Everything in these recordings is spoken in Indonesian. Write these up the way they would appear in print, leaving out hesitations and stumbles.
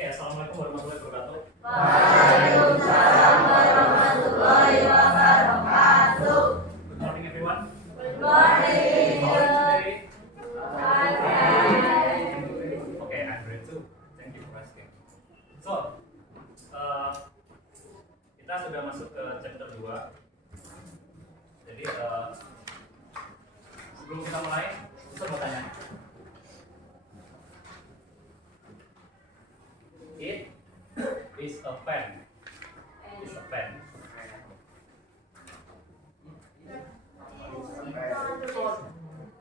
Oke, assalamualaikum warahmatullahi wabarakatuh. Waalaikumsalam warahmatullahi wabarakatuh. Good morning, everyone. Good morning. How are you today? Fine. Okay, I'm great too. Thank you for asking. So, kita sudah masuk ke chapter 2. Jadi, sebelum kita mulai, saya mau tanya. It is a pen. It's a pen.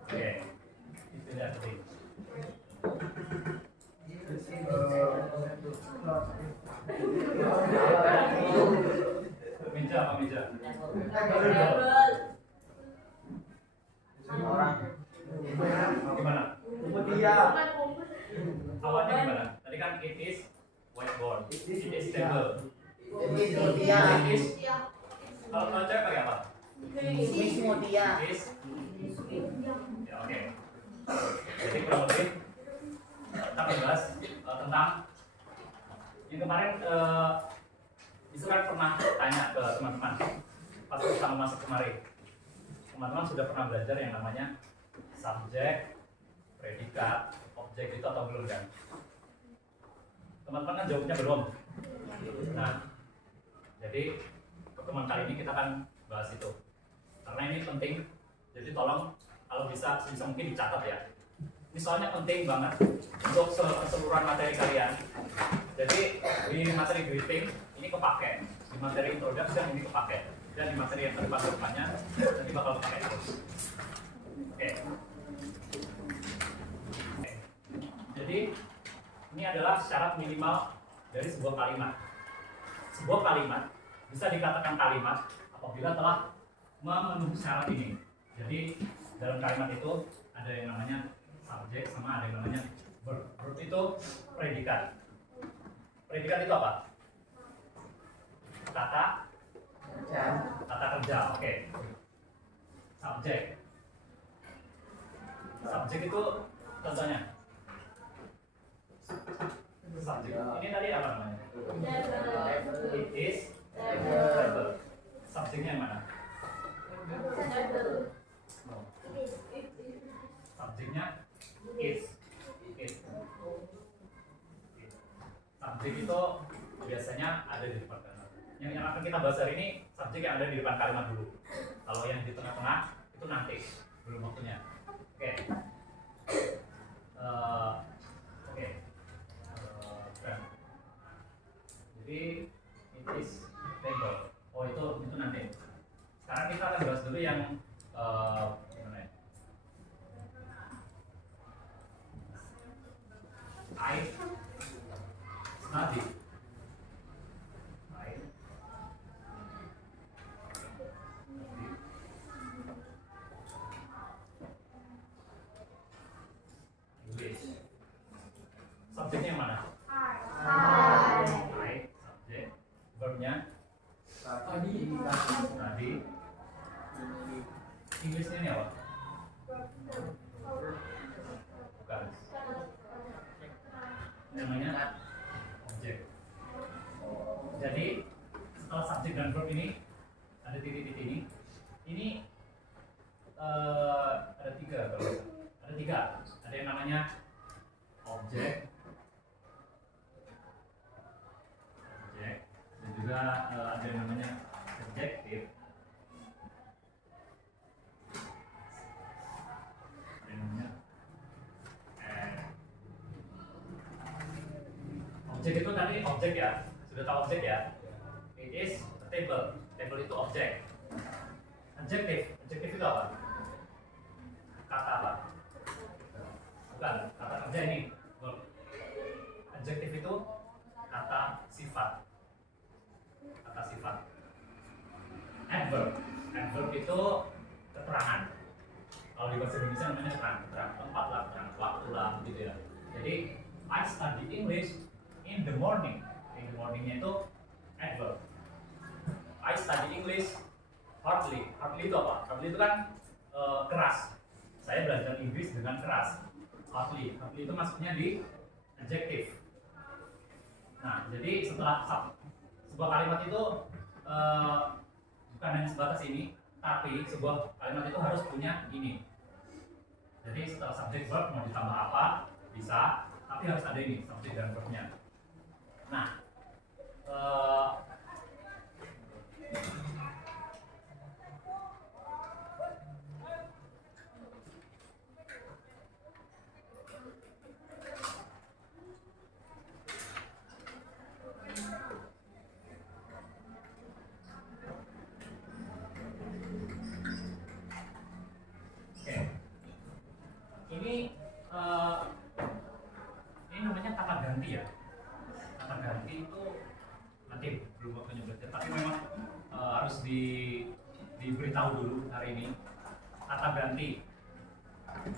Okay, itu dia tadi. Meja apa meja? Gimana? Awalnya gimana? Tadi kan it is whiteboard. It is table. It is. Kalau cewek pakai apa? It is. Ya, oke. Jadi kurang lebih kita bahas tentang yang kemarin itu kan pernah tanya ke teman-teman pas pertama masuk kemarin. Teman-teman sudah pernah belajar yang namanya subjek, predikat, objek itu atau belum kan? Teman-teman kan jawabnya belum. Nah, jadi pertemuan kali ini kita akan bahas itu karena ini penting. Jadi tolong kalau bisa sebisa mungkin dicatat ya. Ini soalnya penting banget untuk keseluruhan materi kalian. Jadi di materi greeting ini kepake, di materi introduction ini kepake, dan di materi yang kedepannya nanti bakal kepake terus. Oke. Jadi ini adalah syarat minimal dari sebuah kalimat. Sebuah kalimat bisa dikatakan kalimat apabila telah memenuhi syarat ini. Jadi dalam kalimat itu ada yang namanya subjek sama ada yang namanya verb. Verb itu predikat. Predikat itu apa? Kata kerja. Oke. Subjek. Subjek itu contohnya. Subjek. Ini tadi apa namanya? It is table. Subjeknya yang mana? No. Subjeknya is. Subjek itu biasanya ada di depan kalimat. Yang akan kita bahas hari ini subjek yang ada di depan kalimat dulu. Kalau yang di tengah-tengah itu nanti, belum waktunya. Oke. Oke. Jadi it is table. Oh itu nanti. Sekarang kita akan bahas dulu yang gimana ya? I study. English. Subjeknya yang mana? I, subjek. Verbnya? Tadi. Inggrisnya ini apa? Bukan. Namanya objek. Jadi setelah subjek dan verb ini ada titik-titik ini. Ini ada tiga kalau ada tiga. Ada yang namanya objek, dan juga ada yang namanya subjektif. Ada yang namanya objek itu tadi objek ya, sudah tahu objek ya. It is a table. Table itu objek. Adjektif itu apa? Kata apa? Bukan, kata kerja ini. Adjektif itu kata sifat. Adverb itu keterangan. Kalau di bahasa Indonesia namanya keterangan tempat lah, keterangan waktu lah, gitu ya. Jadi I study English in the morning. In the morningnya itu adverb. I study English hardly. Hardly itu apa? Hardly itu kan keras. Saya belajar Inggris dengan keras. Hardly itu masuknya di adjektif. Nah, jadi setelah sebuah kalimat itu bukan hanya sebatas ini, tapi sebuah kalimat itu harus punya ini. Jadi setelah subject verb mau ditambah apa bisa, tapi harus ada ini subject dan verbnya. Nah, ini namanya kata ganti ya. Kata ganti itu nanti belum waktunya belajar, tapi memang harus diberitahu dulu hari ini. Kata ganti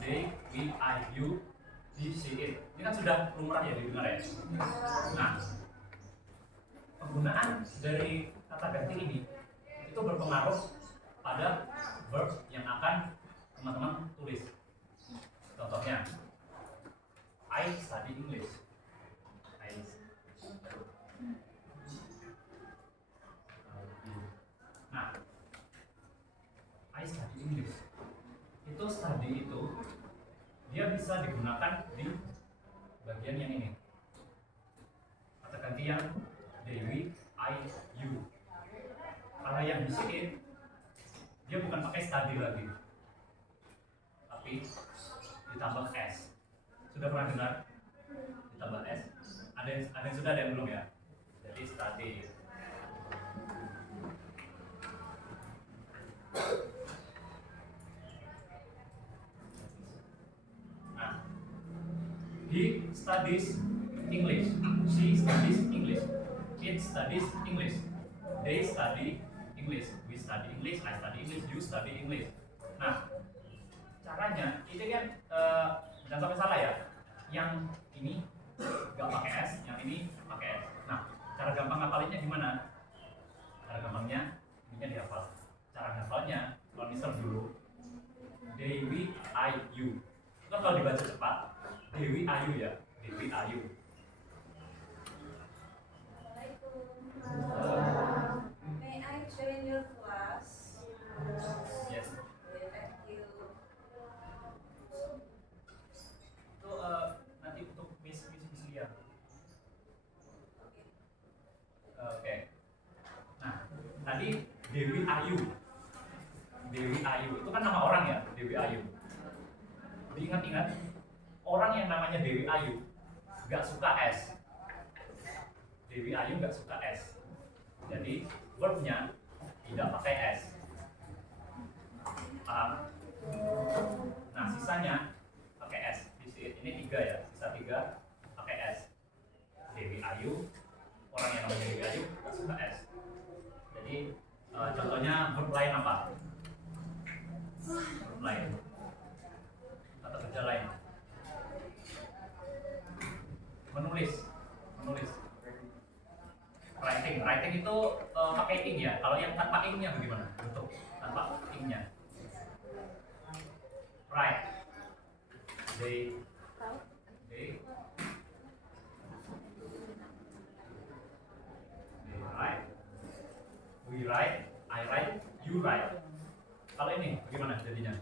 they, we, I, you, he, she, it. Ini kan sudah lumrah ya didengar ya. Nah, penggunaan dari kata ganti ini itu berpengaruh pada verb yang akan teman-teman tulis. Contohnya, I study English. Nah, I study English. Itu study itu dia bisa digunakan di bagian yang ini. Kata ganti yang Dewi, I, you. Kalau yang di sini dia bukan pakai study lagi, tapi ditambah S. Sudah pernah dengar? Ditambah S. Ada yang sudah, ada yang belum ya? Jadi study. Nah, he studies English. She studies English. It studies English. They study English. We study English. I study English. You study English. Nah, caranya ini kan jangan sampai salah ya. Yang ini nggak pakai S, yang ini pakai S. Nah, cara gampang ngapalinnya gimana? Cara gampangnya ini dihafal. Cara ngafalnya kalau misal dulu Dewi Ayu. Itu kalau dibaca cepat Dewi Ayu ya. Dewi Ayu. May I join your class? Yes. Thank you. Itu nanti untuk Miss Lia. Oke. Nah, tadi Dewi Ayu. Dewi Ayu itu kan nama orang ya, Dewi Ayu. Diingat-ingat, orang yang namanya Dewi Ayu nggak suka S. Dewi Ayu nggak suka S. Jadi verbnya tidak pakai S. Paham? Nah, sisanya pakai S. Ini 3 ya, sisa 3 pakai S. Dewi Ayu, orang yang namanya Dewi Ayu nggak suka S. Jadi contohnya verb lain apa? Verb lain. Kata kerja lain. Menulis. Writing itu pakai ing ya. Kalau yang tanpa ingnya bagaimana? Bentuk tanpa ingnya. Write. They write. We write. I write. You write. Kalau ini bagaimana jadinya?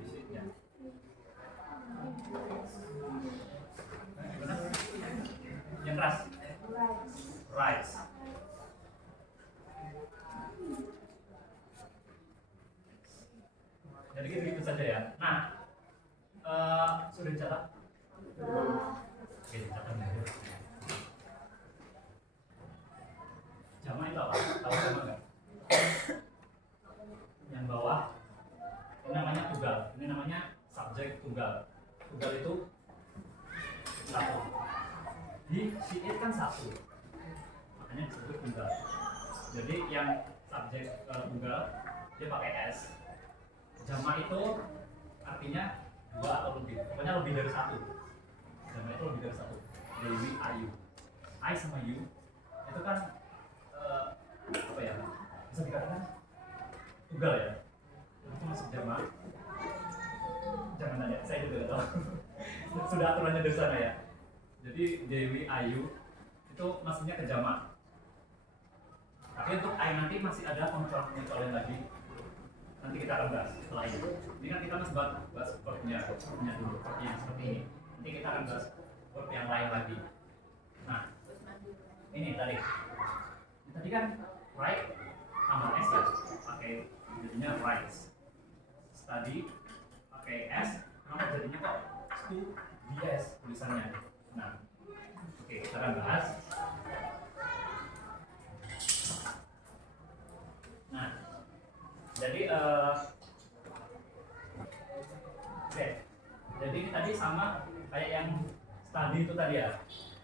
Isinya. Gimana? Yang keras. Writes. Jadi gitu saja ya. Nah, sudah dicatat? Oke, dicatat dulu. Jama itu apa? Tahu jama nggak? Yang bawah ini namanya tunggal. Ini namanya subjek tunggal. Tunggal itu satu. Di si it kan satu, makanya disebut tunggal. Jadi yang subjek tunggal dia pakai S. Jama itu artinya 2 atau lebih, pokoknya lebih dari 1. Jama itu lebih dari 1. Dewi Ayu, I sama you itu kan apa ya, bisa dikatakan tunggal ya. Itu masuk jama. Jangan nanya, saya juga nggak tahu. Sudah aturannya dari sana ya. Jadi Dewi Ayu itu maksudnya ke jamak. Tapi untuk I nanti masih ada pengecualian lagi. Nanti kita akan bahas setelah ini. Ini kan kita masih bahas verbnya dulu, verb yang seperti ini. Nanti kita akan bahas verb yang lain lagi. Nah, ini tadi. Tadi kan write tambah s ya, pakai jadinya writes. Study pakai s, kenapa jadinya kok studies tulisannya? Nah, oke, kita akan bahas. Nah, jadi oke, jadi ini tadi sama kayak yang study itu tadi ya,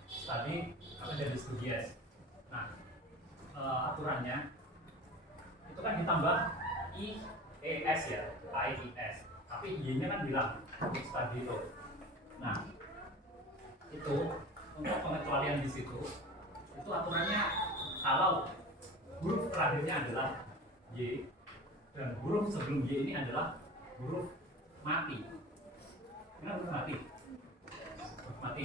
study apa jadi studies. Nah, aturannya itu kan ditambah ies ya, ies, tapi y-nya kan bilang untuk study itu. Nah, itu untuk pengecualian di situ itu aturannya kalau huruf terakhirnya adalah y dan huruf sebelum y ini adalah huruf mati. Kenapa huruf mati? Huruf mati.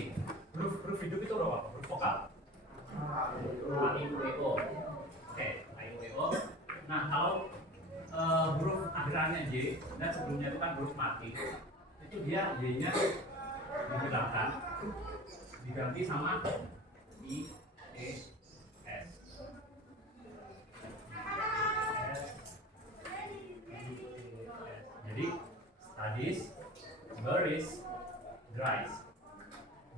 Huruf hidup itu apa? Huruf vokal. A, I, U, E, O. Oke, A, I, U, E, O. Nah, kalau huruf akhirannya Y dan sebelumnya itu kan huruf mati, itu dia Y-nya dihilangkan, diganti sama I, E, S. Jadi studies, berries, dries.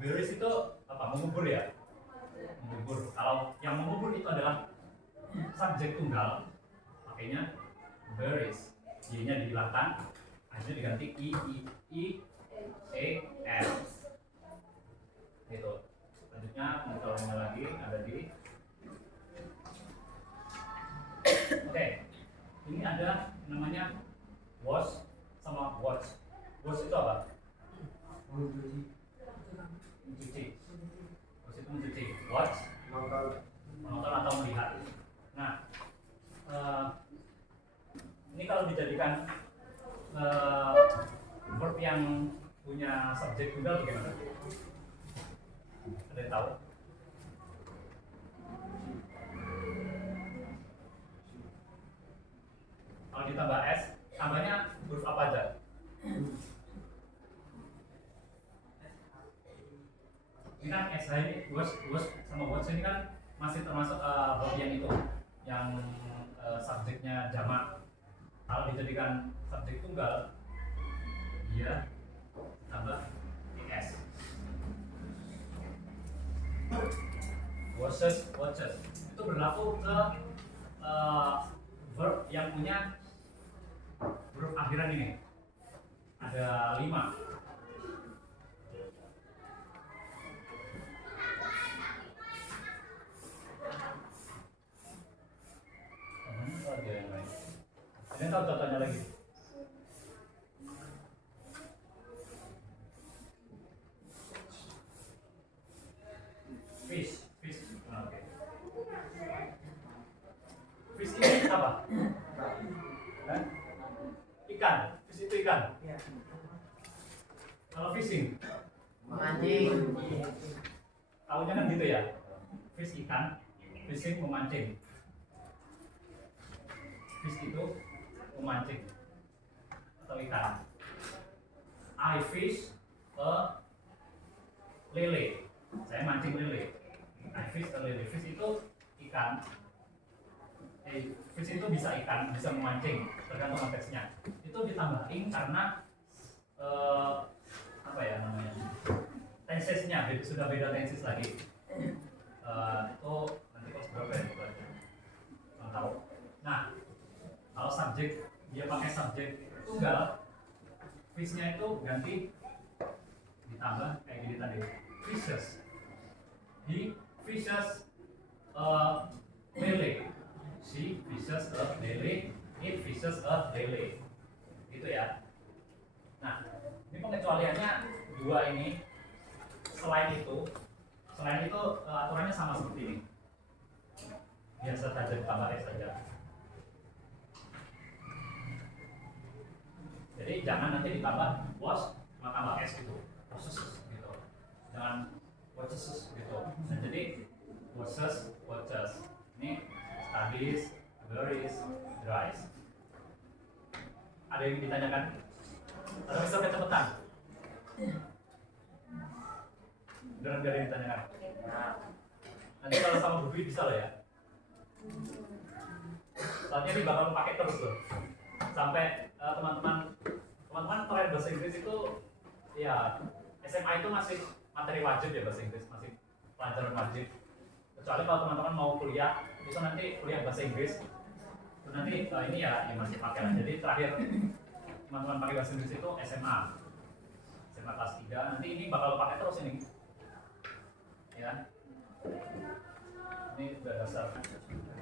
Berries itu apa? Mengubur ya? Mengubur. Kalau yang mengubur itu adalah subjek tunggal, makanya berries. Y-nya dihilangkan, akhirnya diganti I, E, S. Gitu. Selanjutnya pengecualiannya lagi ada di. Oke, ini ada namanya wash sama watch. Wash itu apa? Mencuci. Wash itu mencuci. Watch menonton atau melihat. Nah, ini kalau dijadikan verb yang punya subjek tunggal bagaimana? Ada yang tahu? Kalau ditambah s, tambahnya huruf apa aja? Ini kan s ini, was sama watch ini kan masih termasuk verb yang itu, yang subjeknya jamak. Kalau dijadikan subjek tunggal, dia tambah es. Watches itu berlaku ke verb yang punya huruf akhiran ini. Ada 5. Ada yang tahu contohnya lagi? Fish. Oke. Fish ini apa? Hah? Ikan. Fish itu ikan. Kalau fishing, Memancing. tahunya kan gitu ya. Fish ikan, fishing memancing. Fish itu memancing atau ikan. I fish a lele. Saya mancing lele. I fish a lele. Fish itu ikan. Fish itu bisa ikan, bisa memancing, tergantung konteksnya. Itu ditambahin karena apa ya namanya? Tensesnya sudah beda tenses lagi. Itu nanti kelas berapa ya? Nggak tahu. Nah, kalau subjek dia pakai subjek tunggal, fish-nya itu ganti ditambah kayak gini tadi. Fishes. He fishes a lele. She fishes a lele. It fishes a lele. Gitu ya. Nah, ini pengecualiannya 2 ini. Selain itu aturannya sama seperti ini. Biasa saja ditambah s saja. Jadi jangan nanti ditambah was, cuma tambah s gitu, watches gitu, jangan watches gitu. Nah, jadi watches, watches. Ini studies, worries, dries. Ada yang ditanyakan? Atau bisa kecepatan? Beneran gak ada yang ditanyakan? Nanti kalau sama Bubi bisa loh ya. Soalnya ini bakal pakai terus loh. Sampai teman-teman pakai bahasa Inggris itu ya SMA itu masih materi wajib ya bahasa Inggris, masih pelajaran wajib. Kecuali kalau teman-teman mau kuliah, itu nanti kuliah bahasa Inggris. Itu nanti ini ya yang masih pakai lah. Jadi terakhir teman-teman pakai bahasa Inggris itu SMA kelas 3. Nanti ini bakal pakai terus ini. Ya. Ini sudah dasar.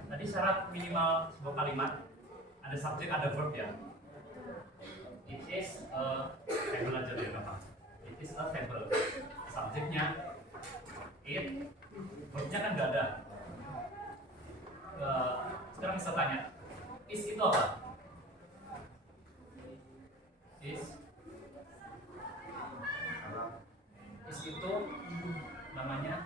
Tadi syarat minimal sebuah kalimat ada subjek, ada verb ya. It is a table aja deh Bapak. It is a table. Subjeknya it, verbnya kan nggak ada. Sekarang bisa tanya, is itu apa? Is itu namanya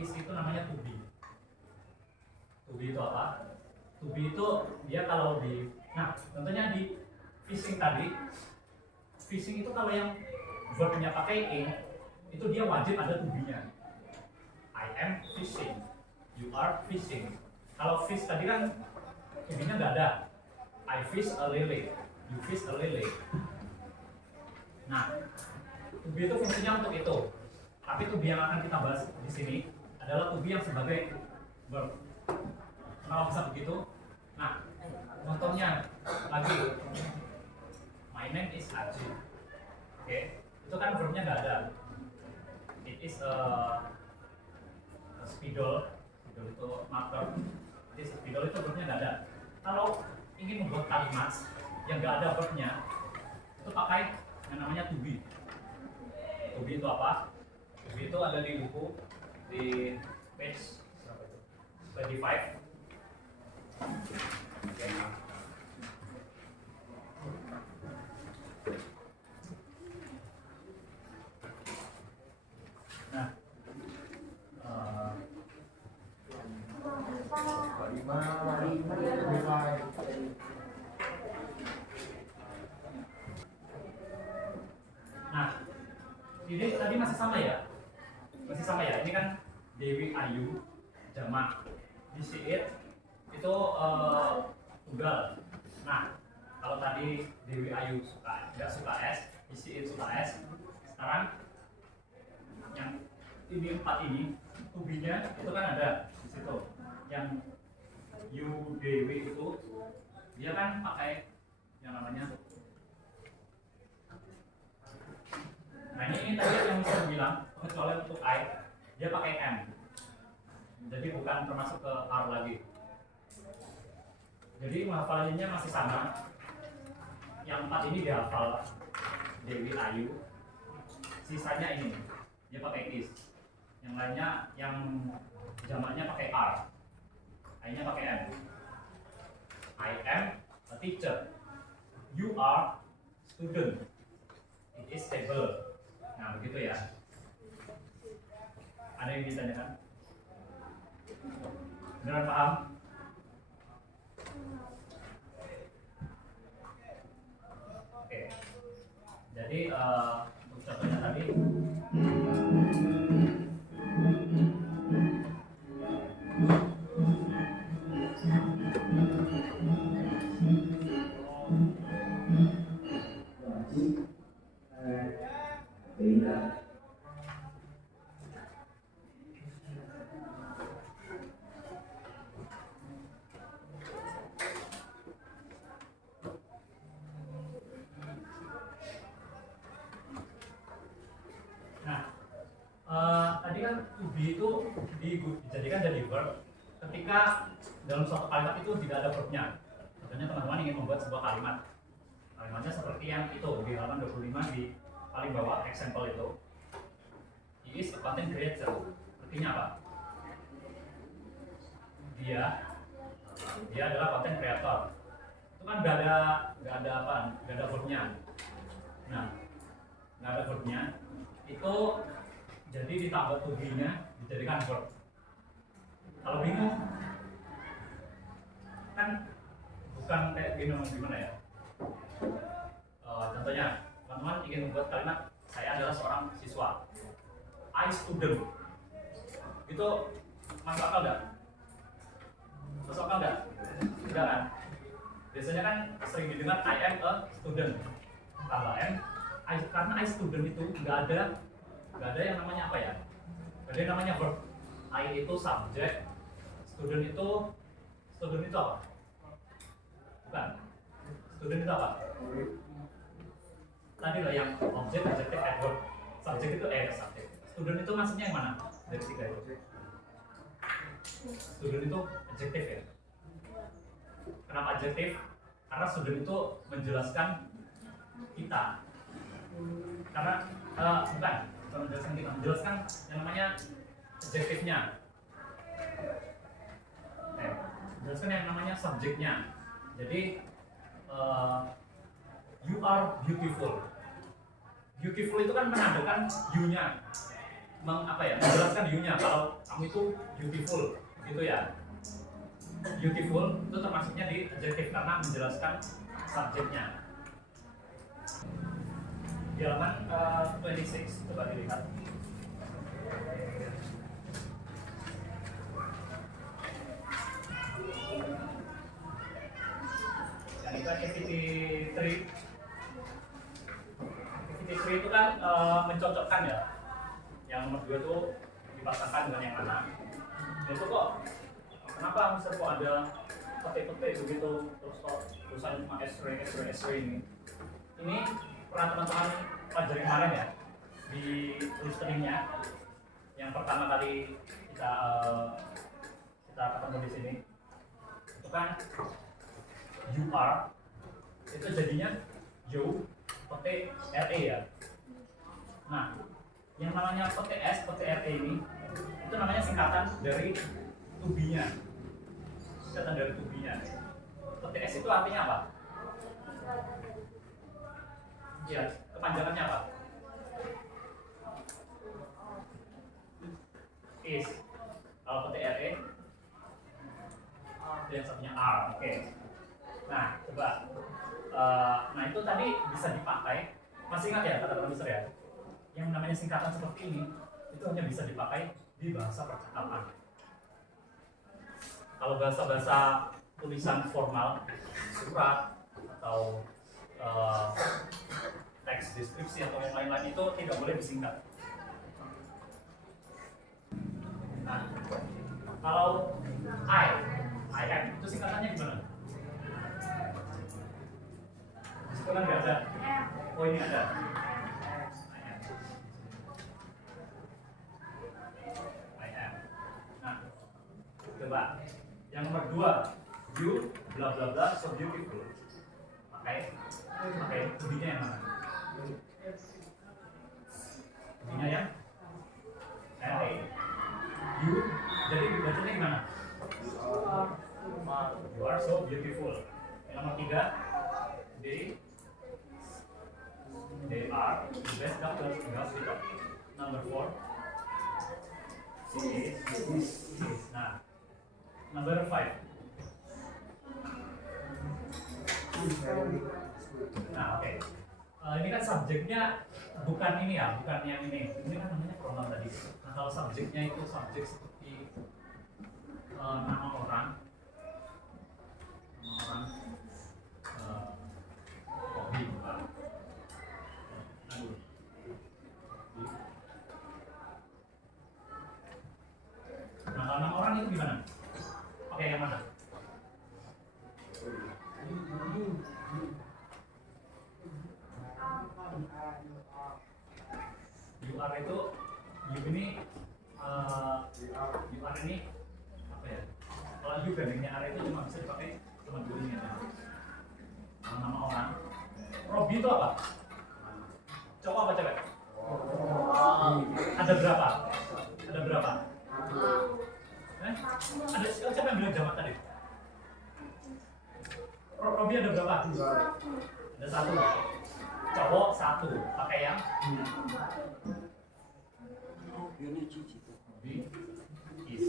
is itu namanya to be. To be itu apa? To be itu dia kalau di, nah tentunya di fishing tadi, fishing itu kalau yang verbnya pakai in, itu dia wajib ada to be-nya. I am fishing, you are fishing. Kalau fish tadi kan to be-nya nggak ada. I fish a lily, you fish a lily. Nah, to be itu fungsinya untuk itu. Tapi to be yang akan kita bahas di sini adalah to be yang sebagai verb. Kenapa bisa begitu? Nah, contohnya lagi, my name is Aji. Oke, itu kan verbnya nggak ada. It is a spidol. Spidol itu marker. It is a spidol itu verbnya nggak ada. Kalau ingin membuat kalimat yang nggak ada verbnya, itu pakai yang namanya to be. To be itu apa? To be itu ada di buku di page 25. Nah, ini tadi masih sama ya? Masih sama ya? Ini kan Dewi Ayu jamak. Di it itu tunggal. Nah, kalau tadi Dewi Ayu nggak suka S, isi it suka S. Sekarang yang ini 4 ini, tubinya itu kan ada di situ. Yang Yu Dewi itu dia kan pakai yang namanya. Nah ini tadi yang saya bilang pengecualian untuk I, dia pakai M. Jadi bukan termasuk ke R lagi. Jadi menghafalinnya masih sama. Yang 4 ini dihafal Dewi Ayu. Sisanya ini dia pakai is. Yang lainnya yang jamaknya pakai R. I-nya pakai M. I am a teacher. You are student. It is table. Nah begitu ya. Ada yang ditanyakan? Beneran paham? Oke. Jadi untuk contohnya tadi. Tadi kan to be itu dijadikan jadi verb ketika dalam suatu kalimat itu tidak ada verbnya. Contohnya teman-teman ingin membuat sebuah kalimat. Kalimatnya seperti yang itu di halaman 25 di paling bawah example itu. He is a content creator. Artinya apa? Dia adalah content creator. Itu kan nggak ada apa, nggak ada verbnya. Nah, nggak ada verbnya, itu jadi ditambah to be-nya dijadikan verb. Kalau bingung, kan bukan kayak gimana ya? Contohnya, teman-teman ingin membuat kalimat saya adalah seorang siswa. I student. Itu masuk akal nggak? Masuk akal nggak? Tidak kan? Biasanya kan sering didengar I am a student. Kalau karena I student itu nggak ada yang namanya apa ya? Nggak ada yang namanya verb. I itu subjek, student itu apa? Bukan. Student itu apa? Tadi lah yang objek, adjective, adverb. Subjek itu subjek. Student itu maksudnya yang mana? Dari tiga itu. Student itu adjektif ya. Kenapa adjektif? Karena student itu menjelaskan kita. Karena bukan menjelaskan kita, menjelaskan yang namanya adjektifnya. Menjelaskan yang namanya subjeknya. Jadi you are beautiful. Beautiful itu kan menandakan you-nya, menjelaskan you-nya. Kalau kamu itu beautiful, gitu ya. Beautiful itu termasuknya di adjektif karena menjelaskan subjeknya. Di halaman 26 coba dilihat. Yang itu activity 3. Activity 3 itu kan mencocokkan ya. Yang nomor 2 itu dipasangkan dengan yang mana. Itu kok kenapa bisa kok ada petik-petik begitu, terus kok tulisannya cuma S-ray ini. Ini pernah teman-teman pelajari kemarin ya, di listeningnya yang pertama kali kita ketemu di sini. Itu kan you are, itu jadinya you petik RE ya. Nah, yang namanya petik S, petik RE ini itu namanya singkatan dari to be-nya. Singkatan dari to be-nya. Petik S itu artinya apa? Ya, kepanjangannya apa? Is. Kalau petik RE itu yang satunya R. Oke. Nah, coba. Nah itu tadi bisa dipakai. Masih ingat ya kata-kata besar ya? Yang namanya singkatan seperti ini itu hanya bisa dipakai di bahasa percakapan. Kalau bahasa-bahasa tulisan formal, surat atau teks deskripsi atau yang lain-lain itu tidak boleh disingkat. Nah, kalau I am itu singkatannya gimana? Itu kan nggak ada. Oh ini ada. I am. Nah, coba yang nomor 2, you bla bla bla so beautiful. Pakai tubinya yang mana? Tubinya yang RE. You jadi bacanya gimana? You are so beautiful. Yang nomor 3, they are the best doctors in the hospital. Number 4, she is. Nah, number 5. Nah, oke. Ini kan subjeknya bukan ini ya, bukan yang ini. Ini kan namanya pronoun tadi. Nah, kalau subjeknya itu subjek seperti nama orang, hobi bukan. Nah, kalau nama orang itu gimana? Oke, yang mana? You are itu, you ini apa ya? Kalau you gandengnya are itu cuma bisa dipakai cuma dua ini aja. Nama orang. Robi itu apa? Cowok apa cewek? Ada berapa? Ada siapa yang bilang jamak tadi? Robi ada berapa? Ada satu. Cowok satu. Pakai yang Robi is.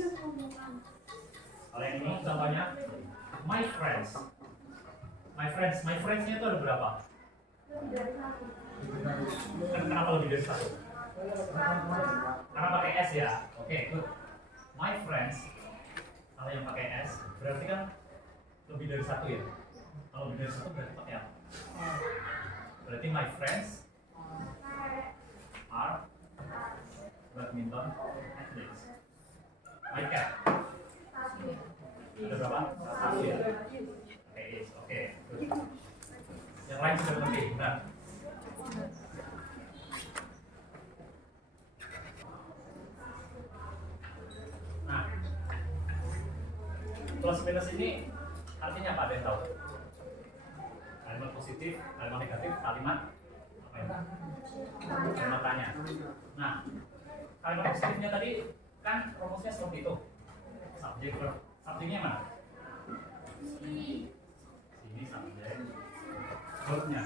Kalau yang ini contohnya my friends. My friends-nya itu ada berapa? Kenapa lebih dari satu? Karena pakai S ya. Oke, good. My friends. Kalau yang pakai S berarti kan lebih dari satu ya. Kalau lebih dari satu berarti pakai apa? Berarti my friends are badminton athletes. My cat. Ada berapa? Satu ya. Oke, is. Oke. Good. Yang lain sudah mengerti, benar? Nah, plus minus ini artinya apa? Ada yang tahu? Kalimat positif, kalimat negatif, kalimat apa ya? Kalimat tanya. Nah, kalimat positifnya tadi kan rumusnya seperti itu. Subjek verb. Subjeknya mana? Sini subjek. Verbnya.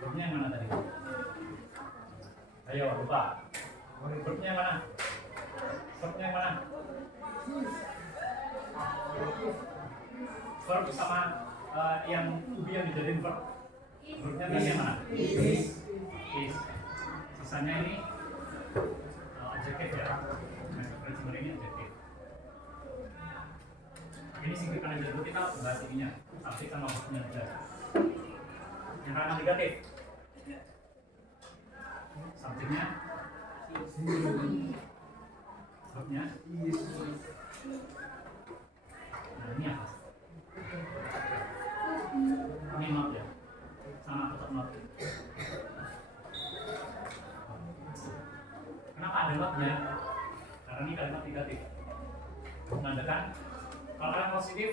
Verbnya yang mana tadi? Ayo, lupa. Verbnya yang mana? Verbnya yang mana? Verb sama yang to be yang dijadiin verb. Verbnya tadi yang mana? Is. Sisanya ini adjektif ya. Referensi ini adjektif. Ini singkirkan aja dulu, kita bahas ininya. Subjek sama verbnya aja. Yang kalimat negatif. Subjeknya verbnya. Nah, ini apa? Ini not ya. Sama tetap not. Kenapa ada notnya? Karena ini kalimat negatif. Menandakan kalau kalimat positif,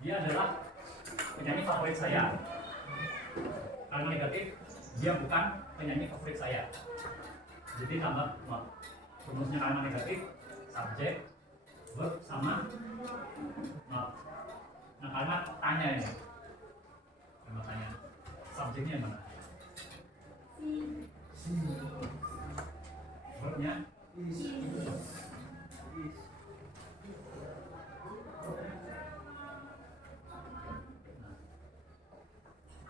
dia adalah penyanyi favorit saya. Kalimat negatif, dia bukan penyanyi favorit saya. Jadi tambah not. Rumusnya kalimat negatif, subjek, verb sama not. Nah, kalimat tanya ini. Kalimat tanya. Subjeknya yang mana? Verbnya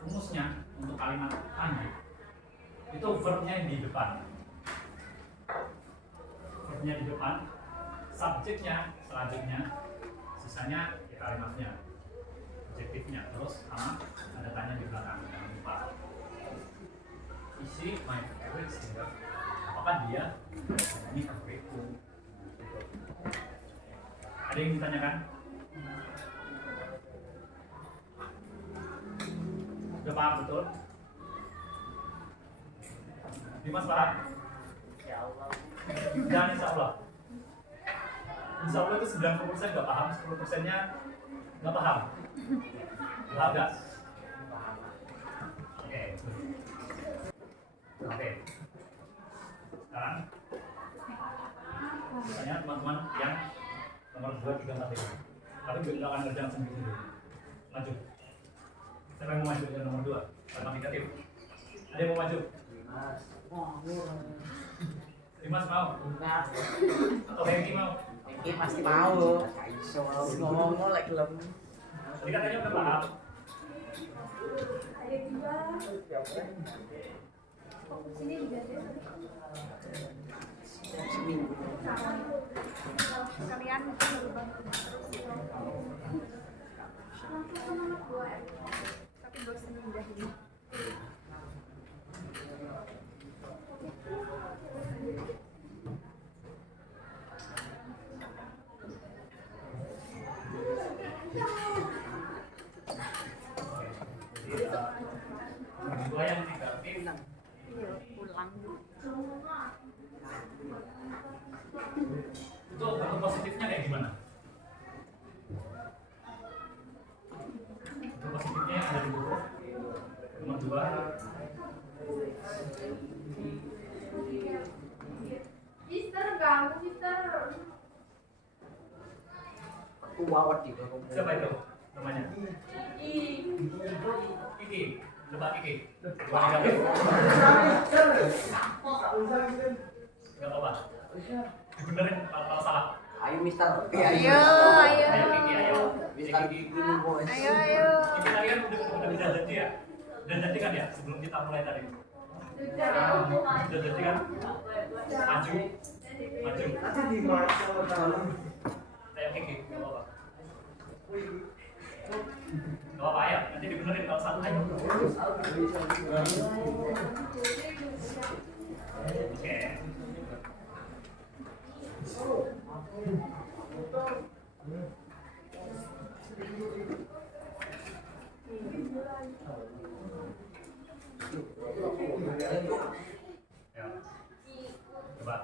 rumusnya untuk kalimat tanya itu verbnya yang di depan. Verbnya di depan, subjeknya selanjutnya, sisanya ya kalimatnya, adjektifnya, terus sama ada tanya di belakang. Jangan lupa. Isi my favorite singer. Apakah dia ini favoritku? Ada yang ditanyakan? Udah paham betul? Dimas paham? Ya Allah. Jangan insya Allah. Insya Allah itu 90% nggak paham, 10%-nya nggak paham. Paham nggak? Oke. Oke. Sekarang misalnya teman-teman yang nomor 2, 3, 4, 5. Tapi kita akan kerjaan sendiri dulu. Maju. Siapa yang mau maju yang nomor 2? Kalimat negatif. Ada yang mau maju? Dimas mau? Enggak. Atau Hengki mau? Hengki pasti mau. Ngomong lagi belum. Tadi katanya udah paham. Ada juga. Fokus sini juga deh. Kalian baru bangun terus. Langsung sama anak gue. Tapi bosan udah ini. Dua yang negatif. Iya, pulang. Itu bentuk positifnya kayak gimana? Bentuk positifnya yang ada di buku. awet di bawah. Siapa itu namanya? Kiki. Coba Kiki. Coba negatif. Gak apa-apa. Dibenerin kalau salah. Ayo Mister. Ayo. Ayo Kiki, ayo. Mister Kiki nih bos. Ayo. Kiki tadi kan udah janji ya? Udah janji kan ya sebelum kita mulai tadi? Udah janji kan? Maju. Ayo Kiki, gak apa-apa. Gak apa-apa ya, nanti dibenerin kalau salah. Ayo. Oke. Ya. Coba.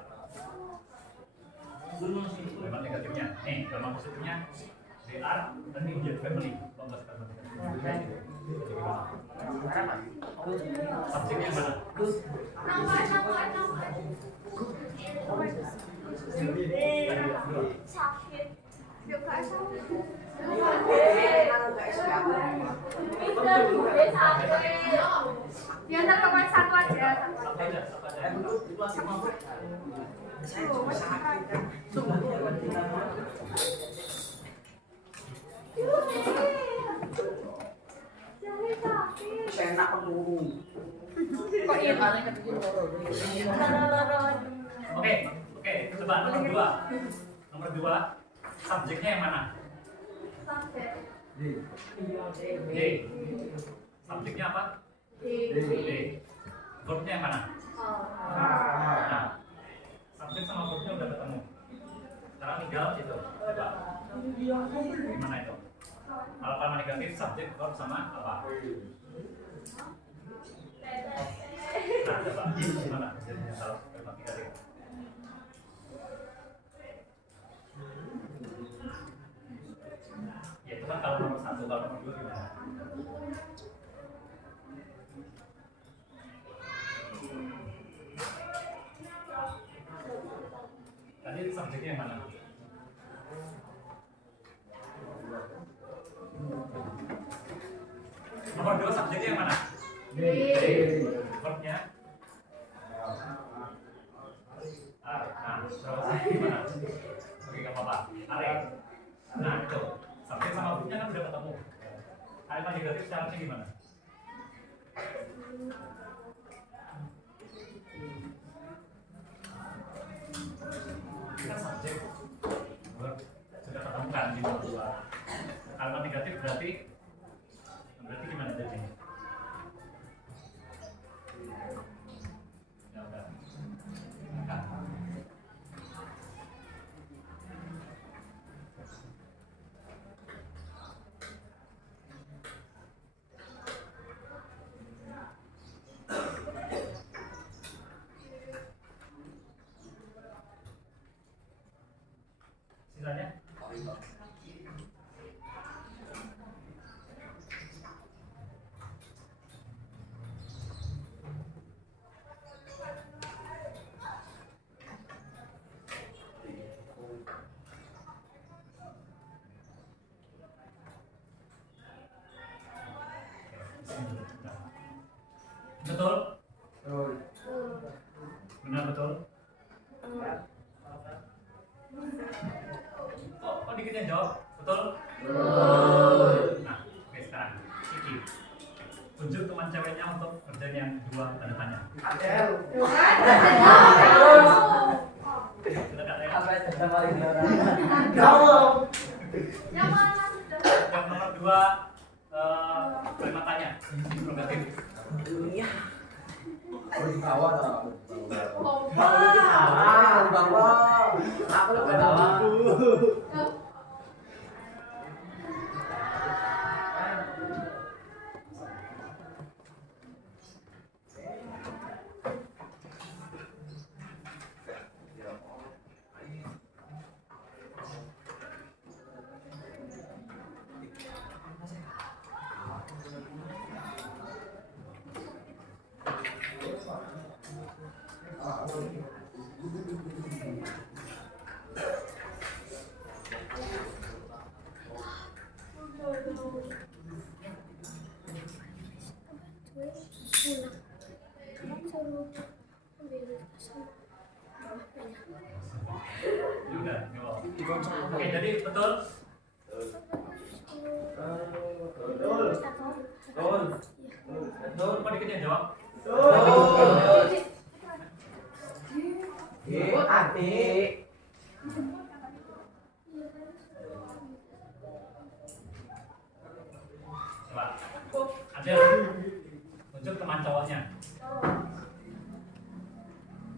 Memang negatifnya. Nih, memang positifnya DR dan ini menjadi family. Subjeknya yang mana? Sakit. Biar teman satu aja. Enak dulu. Kok iya? Oke, coba nomor dua, subjeknya yang mana? D. Subjeknya apa? D. Verbnya yang mana? Nah, subjek sama verbnya udah ketemu. Sekarang tinggal itu. Coba. Gimana itu? Alfa negatif, subjek, verb sama apa? Nah, coba. Gimana? Jadinya kalau alfa negatif. Ya itu kan kalau nomor satu, kalau nomor dua gimana? Tadi subjeknya yang mana? Nomor dua subjeknya yang mana? Verbnya? Nah, terus gimana? Oke, gak apa-apa. Are. Nah, itu. Subjek sama verbnya kan udah ketemu. Alfa negatif caranya gimana? Kan subjek verb sudah ketemu kan di nomor dua. Alfa negatif berarti gimana jadinya? Ya udah. Nah. Sisanya? Betul? Benar betul? Kok dikit yang jawab? Betul? Nah, oke sekarang Kiki tunjuk teman ceweknya untuk kerjaan yang dua tanda tanya. Sudah kak Lea? Yang nomor dua kalimat tanya negatif. Iya. Aku lebih tahu. Udah, nggak apa-apa. Oke, jadi betul. Betul. Kok dikit yang jawab? Adik. Coba. Adel, tunjuk teman cowoknya.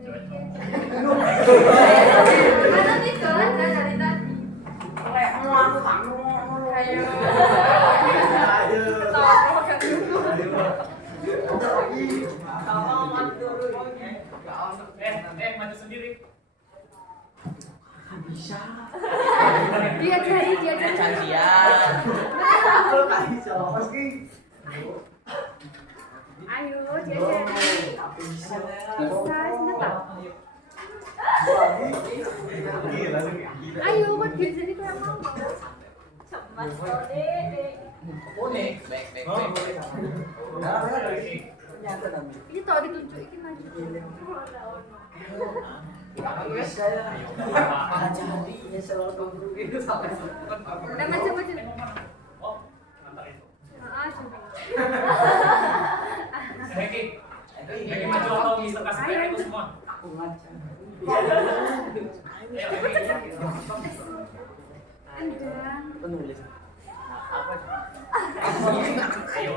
Coba. Mana nih kan dari tadi. Mau aku kamu. Ayo. Ayo. Ketawa kan dulu. Maju sendiri. Bisa. Dia cari. Janjian. Aku nggak bisa. Meski. Ayo, dia cari. Bisa. Bisa, sebentar. Ayo, kok dia jadi kayak mau. Cemas kok, Dek. Boleh. Baik. Ini tau ditunjukin lagi. Aku bisa ya. Jadi ya selalu tunggu itu sampai Udah maju. Oh, nanti itu. Ah, coba. Heki maju atau Mister kasih kayak itu semua. aku ngaca. Ayo, Heki. Udah. Penulis. Apa? Ayo,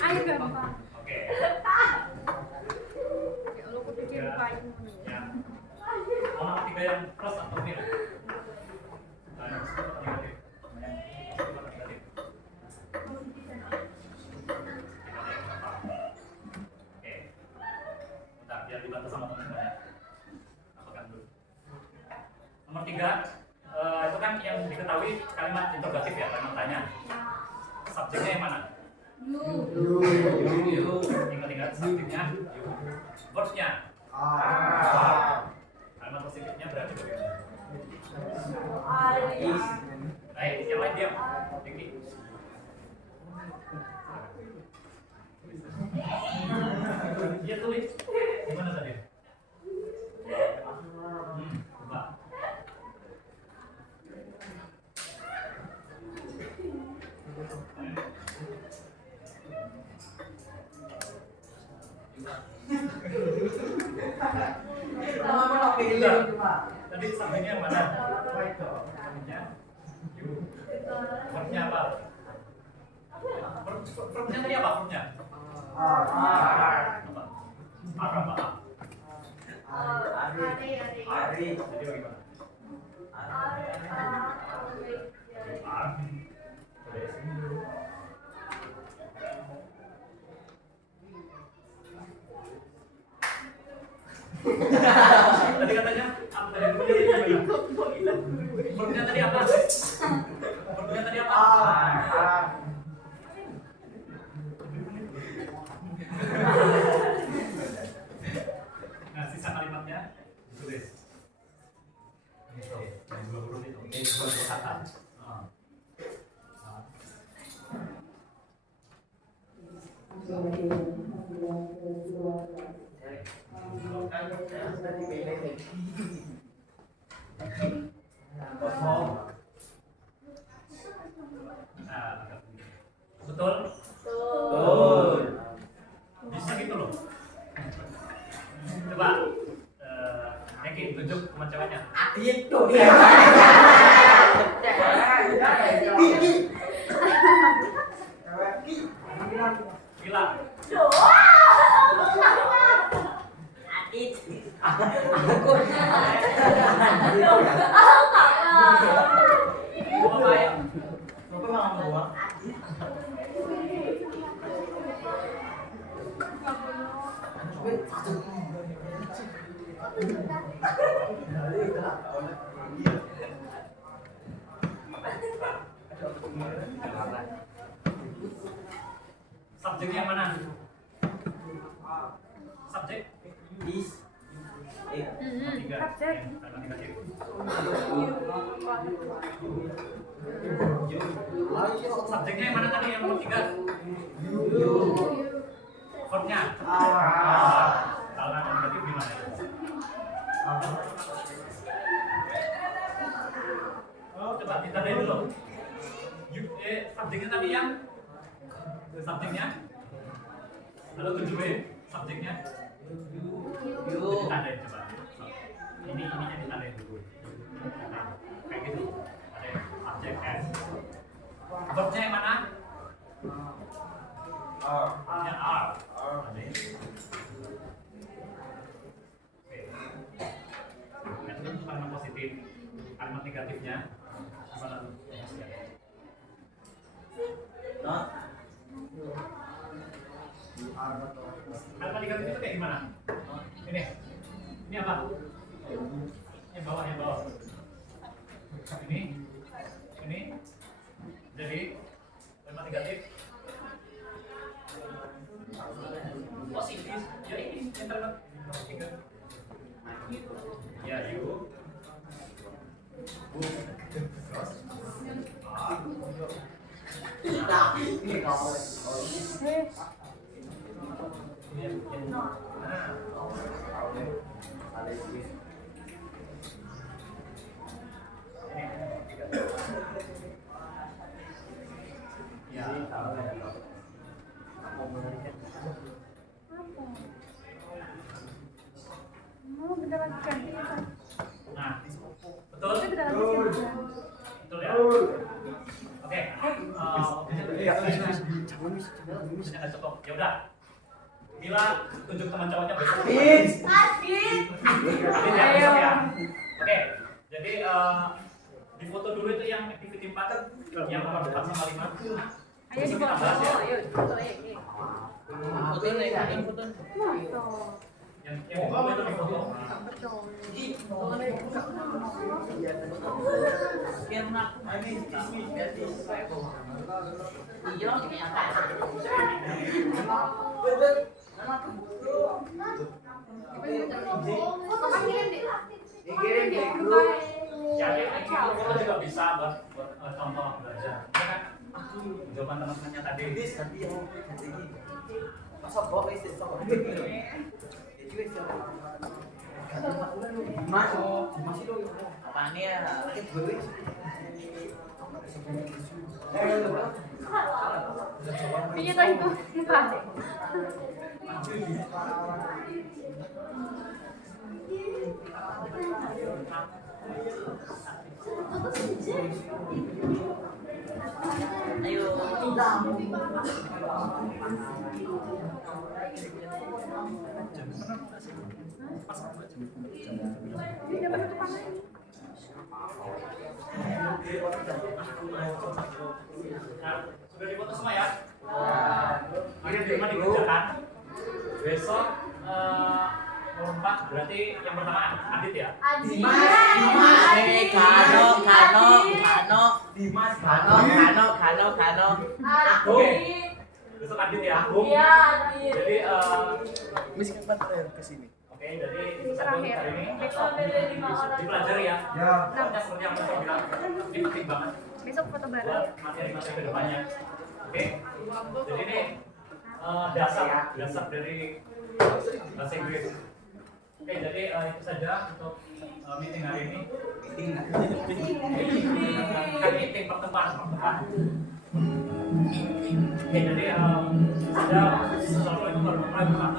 Ayo gampang. Oke. Ya Allah, aku pikir payung. Ya. Mau nomor 3 yang plus atau min? Negatif. Oke. Bentar, biar dibantu sama teman-temannya. Apakah dulu? Nomor 3, itu kan yang diketahui kalimat interrogatif ya, kalimat tanya. Subjeknya yang mana? You. Ingat subjeknya. Verbnya. Kalimat positifnya berarti bagaimana? Baik, yang lain diam. Tinggi. Dia tulis. Gimana tadi? Coba. Tadi subjeknya yang mana? Subjeknya. You. Verbnya apa? Verbnya tadi apa? Verbnya? Apa? Apa? Hari. Jadi bagaimana? Tadi katanya apa tadi? Verbnya tadi apa? Verbnya tadi apa? Nah, sisa kalimatnya ditulis. Itu, yang 2 huruf itu. Dua kata. Betul? Betul. Bisa gitu loh. Coba, Neki tunjuk teman ceweknya. Itu dia. Gila. Apa ya? Bapak malah buang. Subjeknya yang mana? Subjek? Is. Tiga. Subjek. Kalimat negatif. Subjeknya yang mana tadi yang nomor 3? Verbnya? Kalau yang negatif gimana? tadi yang subjeknya? Lalu 7B subjeknya? Ditandain coba. Ininya ditandain dulu. Kayak gitu. Ada subjek S. Verbnya yang mana? Yang R. Ada. Itu kalimat positif, kalimat negatifnya apa lalu? Kalimat negatif itu kayak gimana? Ini apa? Yang bawah. Ini. Jadi kalimat negatif positif. Ya ini yang kalimat tiga. Ya, you. Mau bentar lagi ganti ya, Pak. Nah, betul? Bentar lagi ganti. Betul ya? Oke. Bisa nggak cukup? Ya udah. Mila tunjuk teman cowoknya besok. Adit. Adit ya, besok ya. Oke. Jadi di foto dulu itu yang activity 4 yang nomor 4 sama 5. Ayo di foto. Ayo di foto ya. Foto nih, foto. Yang di foto itu di foto. Ya, itu juga bisa buat contoh belajar. Ya kan? Jawaban teman-temannya tadi. Iya tahu itu. Ayo. Tidak menutup apa ini. Nah, sudah difoto semua ya? Ini di rumah dikerjakan. Besok lompat berarti yang pertama Adit ya? Kano. Oke. Besok Adit ya? Iya, Adit. Jadi Misi keempat ke sini. oke, jadi itu satu Terakhir. hari ini Besok ada 5 orang. dipelajari ya. Pokoknya seperti yang saya bilang, ini penting banget Besok foto bareng. buat materi-materi kedepannya. Oke, jadi ini dasar dari bahasa Inggris. Oke, jadi itu saja untuk meeting hari ini. Kan meeting pertemuan. Oke, jadi ada assalamualaikum warahmatullahi wabarakatuh.